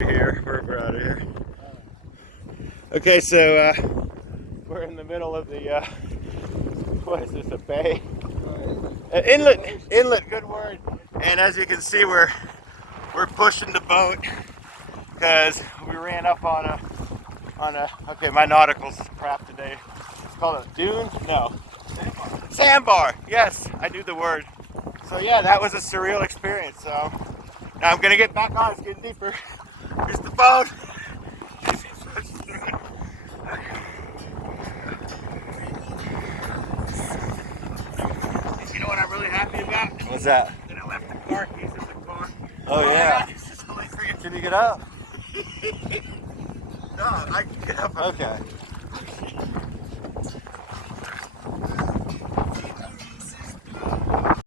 Here, we're out of here. Okay, so we're in the middle of the what is this, a bay? Inlet, good word. And as you can see, we're pushing the boat because we ran up on a okay, my nautical's crap today. It's called a dune? No. Sandbar. Yes, I knew the word. So yeah, that was a surreal experience. So now I'm gonna get back on, it's getting deeper. Here's the boat. You know what I'm really happy about? What's that? That I left the car keys in the car. Oh yeah. This is only for you. Can you get up? No, I can get up. Okay.